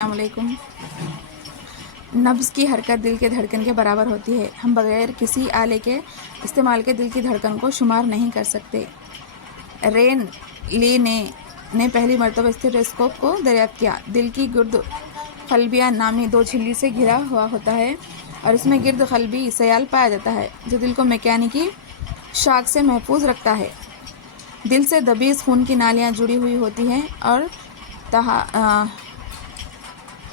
अस्सलामुअलैकुम। नब्ज़ की हरकत दिल के धड़कन के बराबर होती है। हम बगैर किसी आले के इस्तेमाल के दिल की धड़कन को शुमार नहीं कर सकते। रेन ली ने पहली मरतबा स्टेथोस्कोप को दरियाफ्त किया। दिल की गिर्द क़ल्बिया नामी दो झिल्ली से घिरा हुआ होता है और इसमें गिर्द क़ल्बी सयाल पाया जाता है जो दिल को मैकेनिकी शॉक से महफूज रखता है। दिल से दबीज़ खून की नालियाँ जुड़ी हुई होती हैं और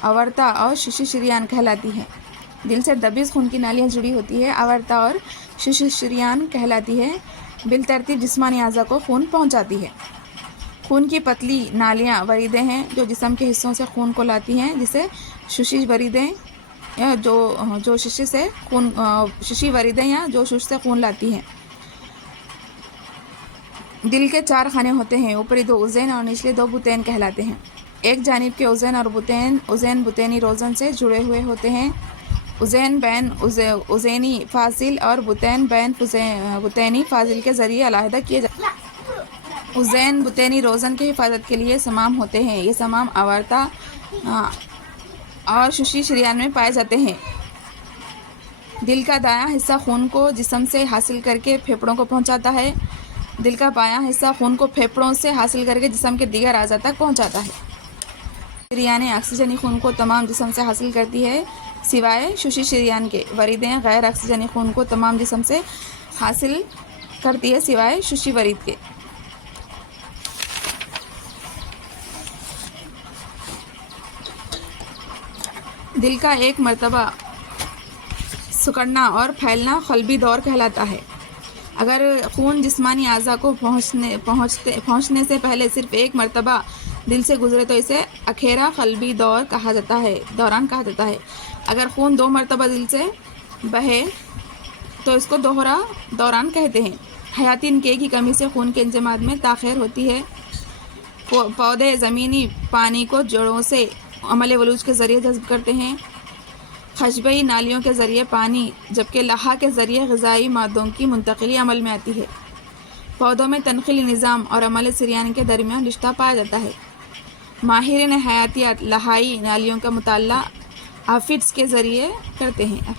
आवर्ता और शिशि शरियान कहलाती है। दिल से दबीज़ खून की नालियाँ जुड़ी होती है, आवर्ता और शिशि शरियान कहलाती है। बिलतरतीब जिस्मानी अज़ा को खून पहुँचाती है। खून की पतली नालियाँ वरीदें हैं जो जिस्म के हिस्सों से खून को लाती हैं, जिसे शिशि वरीदें या जो शिशि वरीदें या जो शुश से खून लाती हैं। दिल के चार खाने होते हैं, ऊपरी दो उज़ैन और निचले दो बुतैन कहलाते हैं। एक जानिब के उज़ैन और उज़ैन बुतैनी रोज़न से जुड़े हुए होते हैं। उज़ैन बैन उज़ैनी फासिल और बुतैन बैन बुतैनी फासिल के ज़रिए अलहदा किए जाते हैं। उज़ैन बुतैनी रोज़न की हिफाजत के लिए समाम होते हैं। ये समाम आवर्ता और शिशि शरियान में पाए जाते हैं। दिल का दायां हिस्सा खून को जिस्म से हासिल करके फेफड़ों को पहुंचाता है। दिल का बायां हिस्सा खून को फेफड़ों से हासिल करके जिस्म के दीगर अज़ा तक पहुंचाता है। शरियानें ऑक्सीजनी खून को तमाम जिस्म से हासिल करती है सिवाय शिशि शरियान के। वरीदें गैर ऑक्सीजनी खून को तमाम जिस्म से हासिल करती है सिवाय शिशि वरीद के। दिल का एक मरतबा सिकुड़ना और फैलना क़ल्बी दौर कहलाता है। अगर खून जिस्मानी अज़ा को पहुँचने से पहले सिर्फ़ एक मरतबा दिल से गुजरे तो इसे अखेरा क़ल्बी दौरान कहा जाता है। अगर खून दो मरतबा दिल से बहे तो इसको दोहरा दौरान कहते हैं। हयाती इनके की कमी से खून के इंजमाद में ताख़ीर होती है। पौधे ज़मीनी पानी को जड़ों से अमल वलूज के ज़रिए जज़्ब करते हैं, खशबई नालियों के ज़रिए पानी, जबकि लहा के ज़रिए ग़िज़ाई मादों की मुंतक़िली अमल में आती है। पौधों में तनक़ीली निज़ाम और अमल सरियान के दरमियान रिश्ता पाया जाता है। माहिरीन हयातियात लहाई नालियों का मुताला एफिड्स के ज़रिए करते हैं।